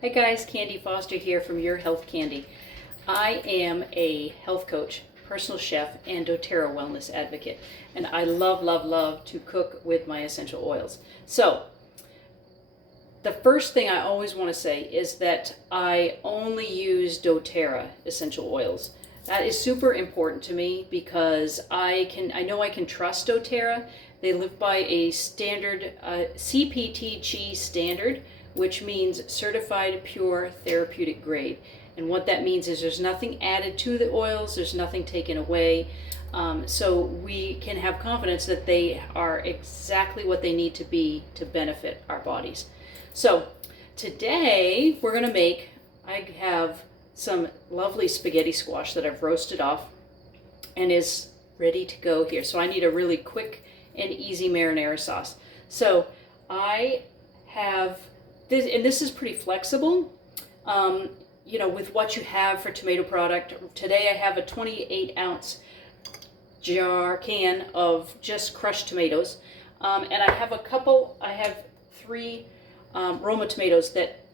Hi guys, Candy Foster here from Your Health Candy. I am a health coach, personal chef, and doTERRA wellness advocate, and I love to cook with my essential oils. So, the first thing I always want to say is that I only use doTERRA essential oils. That is super important to me because I know I can trust doTERRA. They live by a standard CPTG standard, which means Certified Pure Therapeutic Grade. And what that means is there's nothing added to the oils, there's nothing taken away. So we can have confidence that they are exactly what they need to be to benefit our bodies. So today we're gonna make, I have some lovely spaghetti squash that I've roasted off and is ready to go here. So I need a really quick and easy marinara sauce. So I have this, and this is pretty flexible, you know, with what you have for tomato product. Today I have a 28-ounce can of just crushed tomatoes, and I have three Roma tomatoes that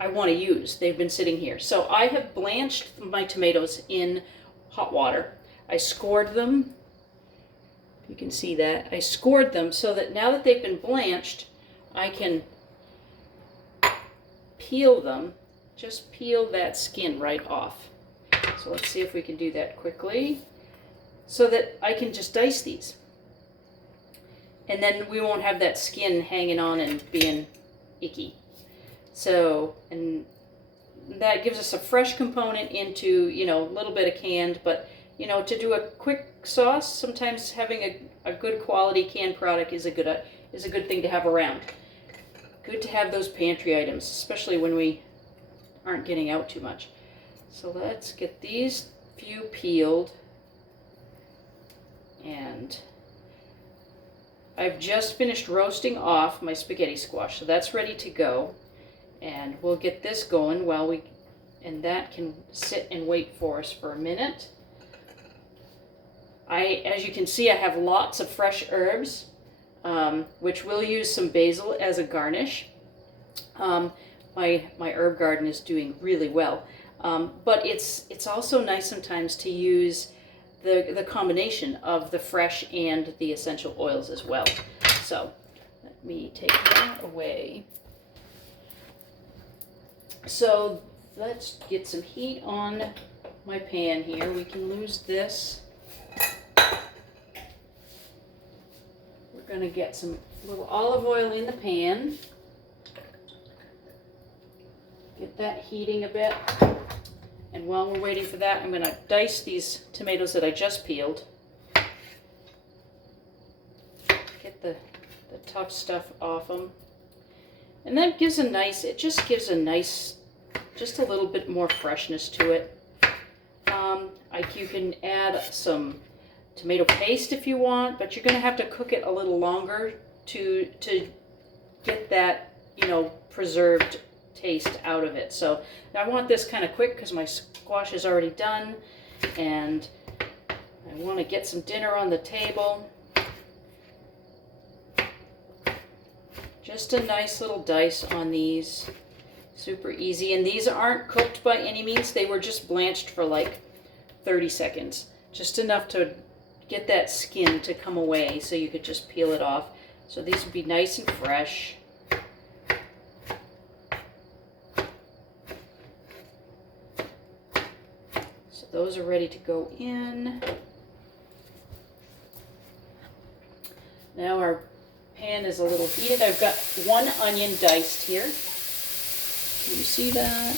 I want to use. They've been sitting here. So I have blanched my tomatoes in hot water. I scored them. You can see that. I scored them so that now that they've been blanched, I can peel them, just peel that skin right off. So let's see if we can do that quickly so that I can just dice these. And then we won't have that skin hanging on and being icky. So, and that gives us a fresh component into, you know, a little bit of canned, but, you know, to do a quick sauce, sometimes having a good quality canned product is a good thing to have around. Good to have those pantry items, especially when we aren't getting out too much. So let's get these few peeled. And I've just finished roasting off my spaghetti squash, so that's ready to go. And we'll get this going while and that can sit and wait for us for a minute. As you can see, I have lots of fresh herbs, which we'll use some basil as a garnish. My herb garden is doing really well, but it's also nice sometimes to use the combination of the fresh and the essential oils as well. So let me take that away. So let's get some heat on my pan here. We can lose this. We're going to get some little olive oil in the pan. Get that heating a bit. And while we're waiting for that, I'm going to dice these tomatoes that I just peeled. Get the tough stuff off them. And that gives just a little bit more freshness to it. You can add some tomato paste if you want, but you're going to have to cook it a little longer to get that, you know, preserved taste out of it. So I want this kind of quick because my squash is already done, and I want to get some dinner on the table. Just a nice little dice on these. Super easy. And these aren't cooked by any means. They were just blanched for like 30 seconds. Just enough to get that skin to come away so you could just peel it off. So these would be nice and fresh. So those are ready to go in. Now our pan is a little heated. I've got one onion diced here. Can you see that?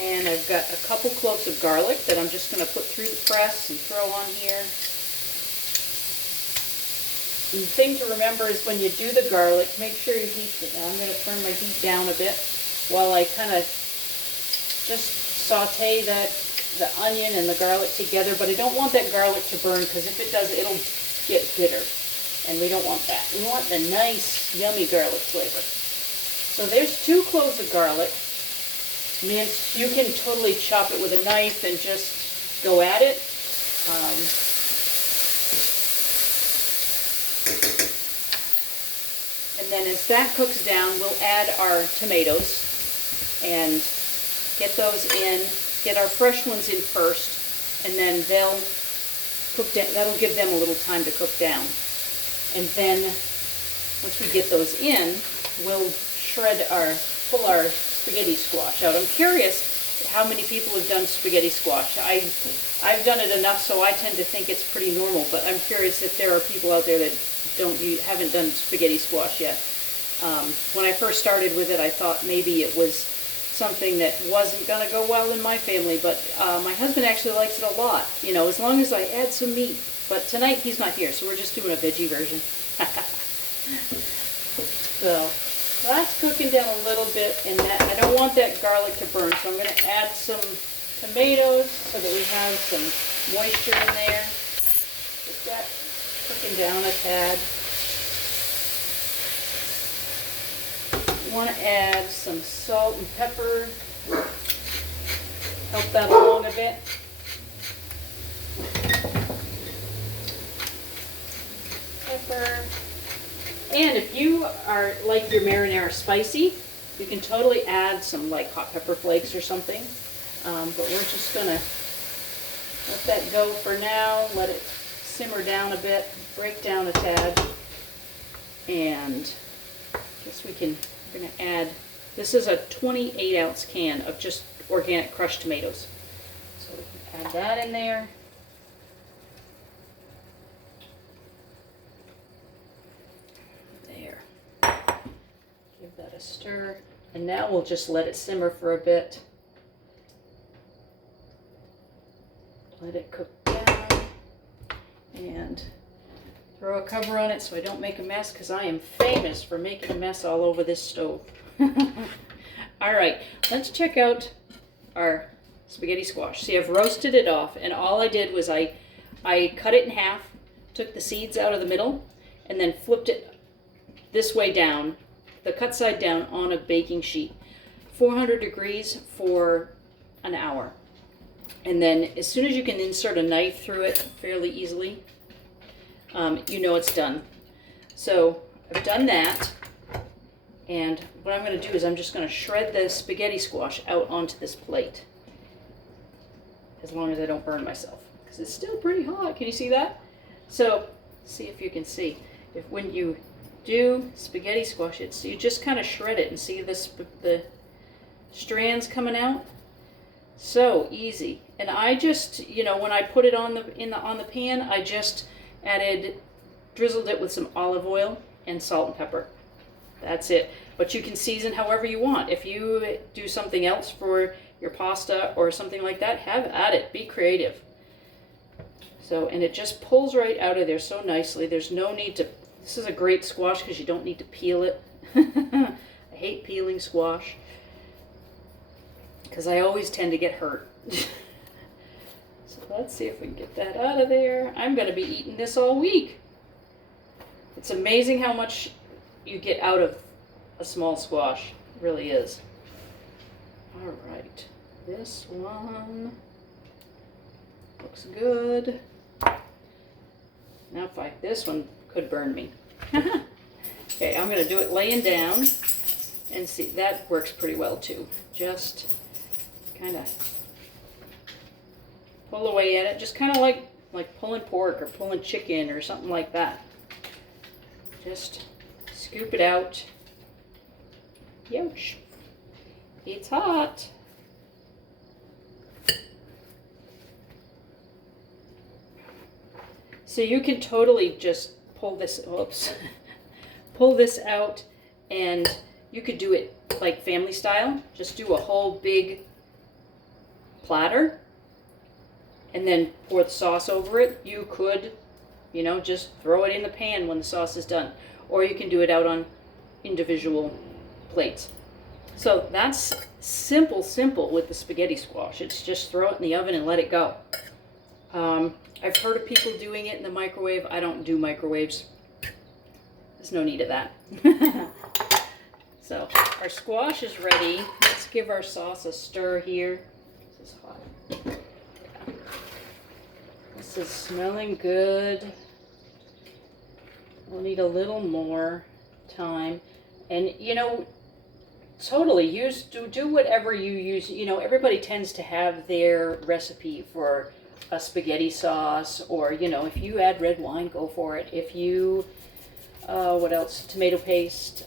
And I've got a couple cloves of garlic that I'm just going to put through the press and throw on here. And the thing to remember is when you do the garlic, make sure you heat it. Now I'm going to turn my heat down a bit while I kind of just saute the onion and the garlic together, but I don't want that garlic to burn, because if it does, it'll get bitter, and we don't want that. We want the nice, yummy garlic flavor. So there's 2 cloves of garlic minced. You can totally chop it with a knife and just go at it. And And then as that cooks down, we'll add our tomatoes and get those in, get our fresh ones in first, and then they'll cook down. That'll give them a little time to cook down. And then once we get those in, we'll pull our spaghetti squash out. I'm curious how many people have done spaghetti squash. I've done it enough, so I tend to think it's pretty normal, but I'm curious if there are people out there that haven't done spaghetti squash yet. When I first started with it, I thought maybe it was something that wasn't going to go well in my family, but my husband actually likes it a lot, you know, as long as I add some meat. But tonight he's not here, so we're just doing a veggie version. So that's cooking down a little bit, and I don't want that garlic to burn, so I'm going to add some tomatoes so that we have some moisture in there. Get that cooking down a tad. Want to add some salt and pepper. Help that along a bit. Pepper. And if you like your marinara spicy, you can totally add some like hot pepper flakes or something. But we're just going to let that go for now. Let it simmer down a bit, break down a tad. And I guess we're going to add, this is a 28-ounce can of just organic crushed tomatoes. So we can add that in there. There. Give that a stir. And now we'll just let it simmer for a bit. Let it cook down. And throw a cover on it so I don't make a mess, because I am famous for making a mess all over this stove. All right, let's check out our spaghetti squash. See, I've roasted it off, and all I did was I cut it in half, took the seeds out of the middle, and then flipped it this way down, the cut side down on a baking sheet, 400 degrees for an hour. And then as soon as you can insert a knife through it fairly easily, you know it's done. So I've done that, and what I'm going to do is I'm just going to shred the spaghetti squash out onto this plate, as long as I don't burn myself, because it's still pretty hot. Can you see that? So see if you can see. When you do spaghetti squash, you just kind of shred it and see the strands coming out. So easy. And I just, you know, when I put it on the pan, I just drizzled it with some olive oil and salt and pepper. That's it. But you can season however you want. If you do something else for your pasta or something like that, have at it. Be creative. So, and it just pulls right out of there so nicely. There's no need to, this is a great squash because you don't need to peel it. I hate peeling squash, because I always tend to get hurt. So let's see if we can get that out of there. I'm going to be eating this all week. It's amazing how much you get out of a small squash. It really is. All right. This one looks good. Now this one could burn me. Okay, I'm going to do it laying down, and see, that works pretty well too. Just kind of pull away at it, just kind of like pulling pork or pulling chicken or something like that. Just scoop it out. Youch. It's hot. So you can totally just pull this, pull this out, and you could do it like family style. Just do a whole big platter and then pour the sauce over it. You could, you know, just throw it in the pan when the sauce is done. Or you can do it out on individual plates. So that's simple with the spaghetti squash. It's just throw it in the oven and let it go. I've heard of people doing it in the microwave. I don't do microwaves. There's no need of that. So our squash is ready. Let's give our sauce a stir here. This is hot. Yeah. This is smelling good. We'll need a little more. thyme. And, you know, totally do whatever you use. You know, everybody tends to have their recipe for a spaghetti sauce, or, you know, if you add red wine, go for it. If you, what else? Tomato paste.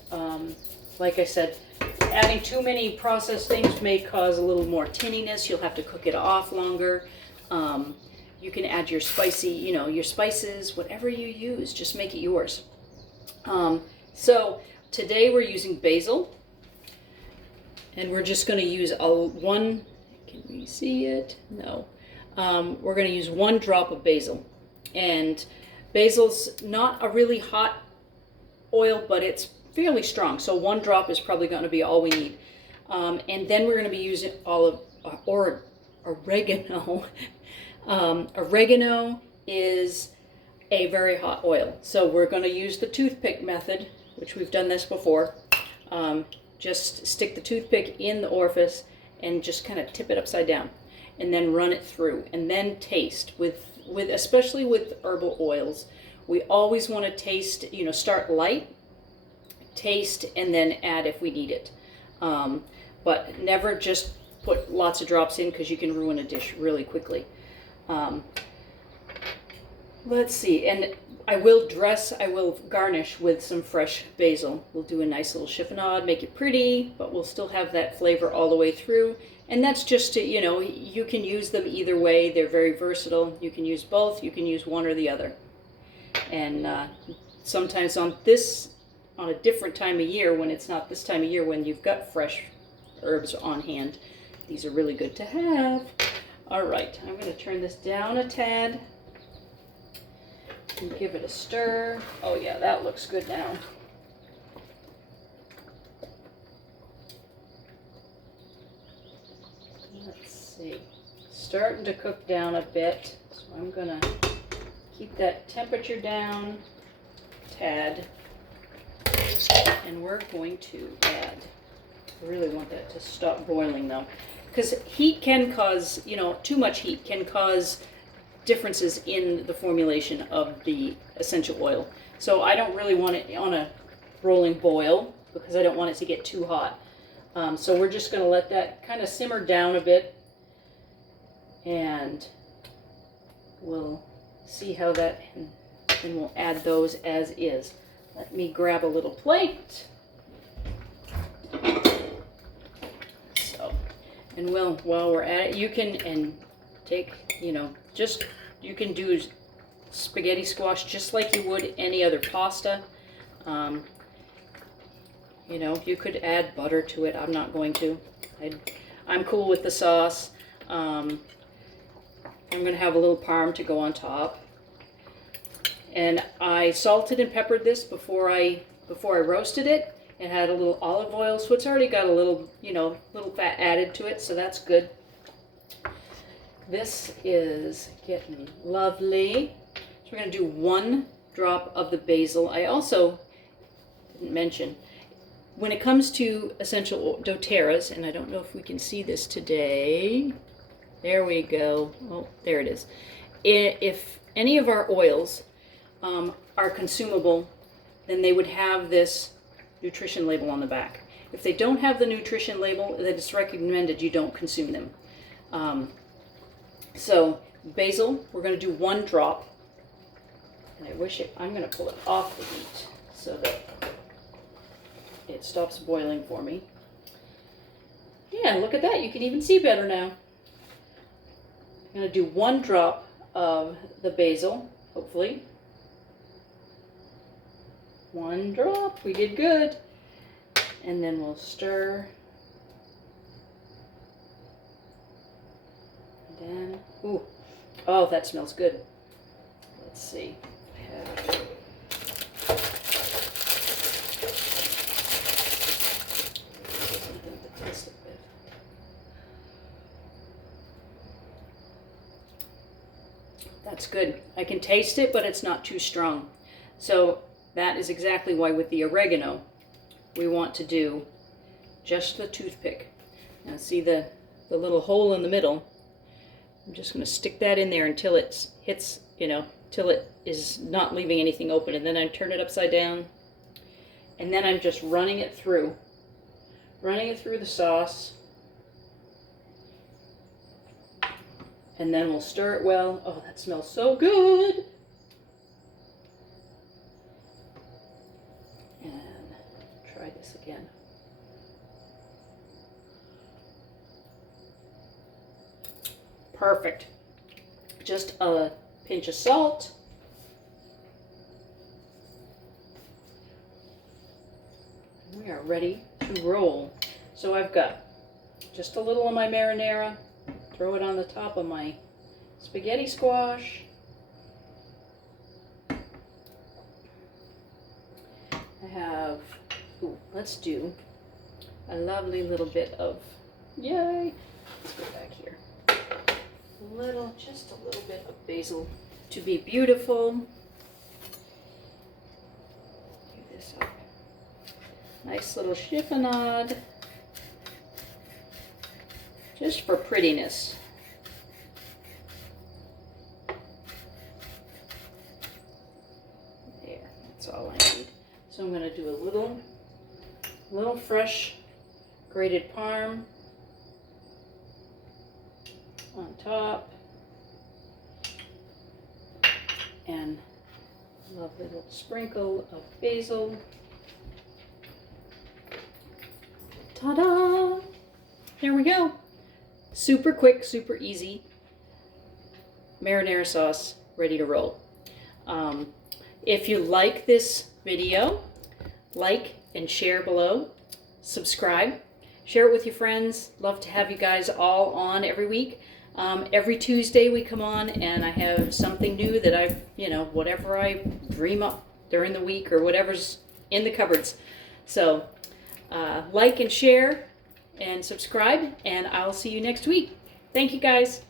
Like I said, adding too many processed things may cause a little more tinniness. You'll have to cook it off longer. You can add your spicy, you know, your spices, whatever you use, just make it yours. So today we're using basil, and we're just going to use one, can we see it? No. We're going to use 1 drop of basil, and basil's not a really hot oil, but it's fairly strong, so 1 drop is probably going to be all we need. And then we're going to be using oregano. Oregano is a very hot oil, so we're going to use the toothpick method, which we've done this before. Just stick the toothpick in the orifice and just kind of tip it upside down, and then run it through, and then taste with especially with herbal oils. We always want to taste, you know, start light, taste, and then add if we need it. But never just put lots of drops in, because you can ruin a dish really quickly. Let's see, and I will garnish with some fresh basil. We'll do a nice little chiffonade, make it pretty, but we'll still have that flavor all the way through. And that's just to, you know, you can use them either way. They're very versatile. You can use both. You can use one or the other. And sometimes on a different time of year, when it's not this time of year, when you've got fresh herbs on hand, these are really good to have. All right, I'm going to turn this down a tad and give it a stir. Oh yeah, that looks good now. Let's see, starting to cook down a bit, so I'm going to keep that temperature down a tad, and we're going to add, I really want that to stop boiling though, because heat can cause, you know, too much heat can cause differences in the formulation of the essential oil. So I don't really want it on a rolling boil, because I don't want it to get too hot. So we're just going to let that kind of simmer down a bit, and we'll see how that, and we'll add those as is. Let me grab a little plate. So, and while we're at it, you can take, you know, you can do spaghetti squash just like you would any other pasta. You know, you could add butter to it. I'm not going to. I'm cool with the sauce. I'm going to have a little parm to go on top. And I salted and peppered this before I roasted it. It had a little olive oil, so it's already got a little, you know, little fat added to it, so that's good. This is getting lovely. So we're going to do 1 drop of the basil. I also didn't mention, when it comes to essential doTERRAs, and I don't know if we can see this today. There we go. Oh, there it is. If any of our oils are consumable, then they would have this nutrition label on the back. If they don't have the nutrition label, then it's recommended you don't consume them. So basil, we're going to do 1 drop, and I'm going to pull it off the heat so that it stops boiling for me. Yeah, look at that, you can even see better now. I'm going to do 1 drop of the basil, hopefully. 1 drop, we did good. And then we'll stir. And then, ooh, oh, that smells good. Let's see. That's good. I can taste it, but it's not too strong. So that is exactly why with the oregano, we want to do just the toothpick. Now see the little hole in the middle? I'm just going to stick that in there until it hits, you know, till it is not leaving anything open. And then I turn it upside down And then I'm just running it through the sauce. And then we'll stir it well. Oh, that smells so good. And try this again. Perfect. Just a pinch of salt. We are ready to roll. So I've got just a little of my marinara. Throw it on the top of my spaghetti squash. I have, let's do a lovely little bit of, yay, let's go back here. Just a little bit of basil to be beautiful. Give this up. Nice little chiffonade. Just for prettiness. There, that's all I need. So I'm going to do a little fresh grated parm on top. And a lovely little sprinkle of basil. Ta-da! There we go. Super quick, super easy marinara sauce ready to roll. If you like this video, like and share below. Subscribe. Share it with your friends. Love to have you guys all on every week. Every Tuesday we come on and I have something new that I've, whatever I dream up during the week or whatever's in the cupboards. So like and share and subscribe, and I'll see you next week. Thank you guys.